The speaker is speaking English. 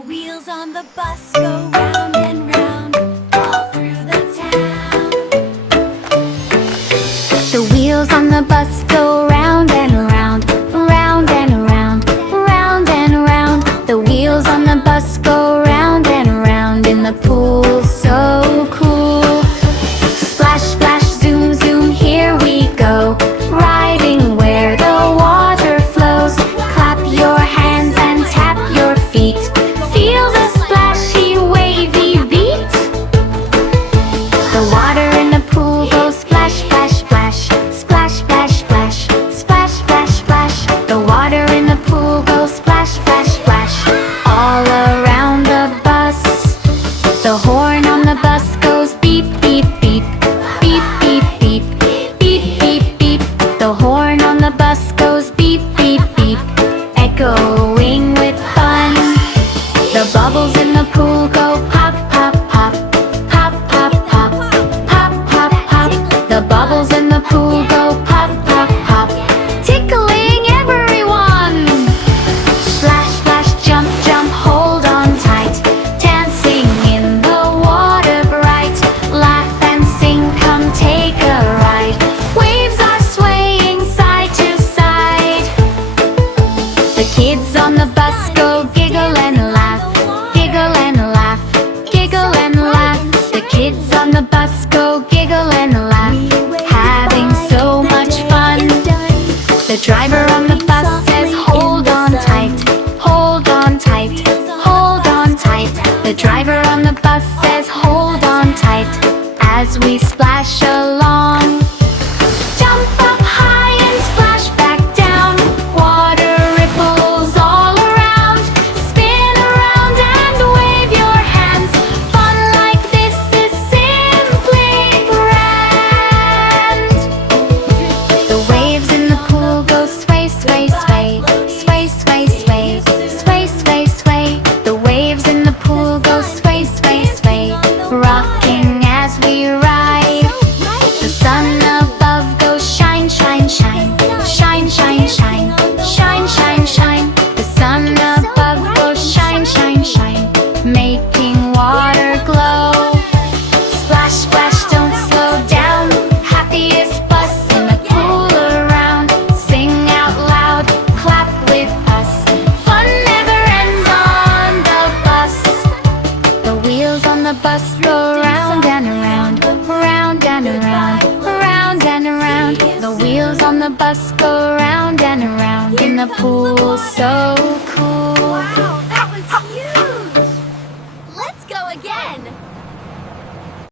The wheels on the bus go round and round all through the town. The wheels on the bus go round and round, round and round, round and round. The wheels on the bus go round and round in the pool, so cool. Splash, splash, zoom, zoom, here we go, riding where the water flows. Clap your hands and tap your feet, feel the splashy, wavy beat. The water in the pool goes splash, splash, splash, splash, splash, splash, splash, splash, splash. The water in the pool goes splash, splash, splash, all around the bus. The horn on the bus goes beep, beep, beep, beep, beep, beep, beep, beep, beep. The horn on the bus goes beep, beep, beep, echoing with fun. The bubbles in the pool go pop, pop, pop, pop, pop, pop, pop, pop, pop. The bubbles in the pool go pop, pop, pop, tickling everyone. Splash, splash, jump, jump, hold on tight, dancing in the water bright. Laugh and sing, come take a ride. Waves are swaying side to side. The kids on the bus go giggle and laugh, giggle and laugh, giggle and laugh. The kids on the bus go giggle and laugh, having so much fun. The driver on the bus says hold on tight, hold on tight, hold on tight. The driver on the bus says hold on tight as we splash along. Jump up high and splash back down, water ripples all around. Spin around and wave your hands, fun like this is simply grand. The waves in the pool go sway, sway, sway, sway, sway, sway, sway, sway, sway. The waves in the pool go sway, sway, sway, rocking as we ride. The sun above goes shine, shine, shine, shine, shine, shine, shine, shine, shine. The sun above goes shine, shine, shine, making water glow. Splash, splash, don't slow down, happiest bus in the pool around. Sing out loud, clap with us, fun never ends on the bus. The wheels on the bus go round and around, round and around, round and around. The wheels on the bus go round and around in the pool, so cool. Wow, that was huge! Let's go again!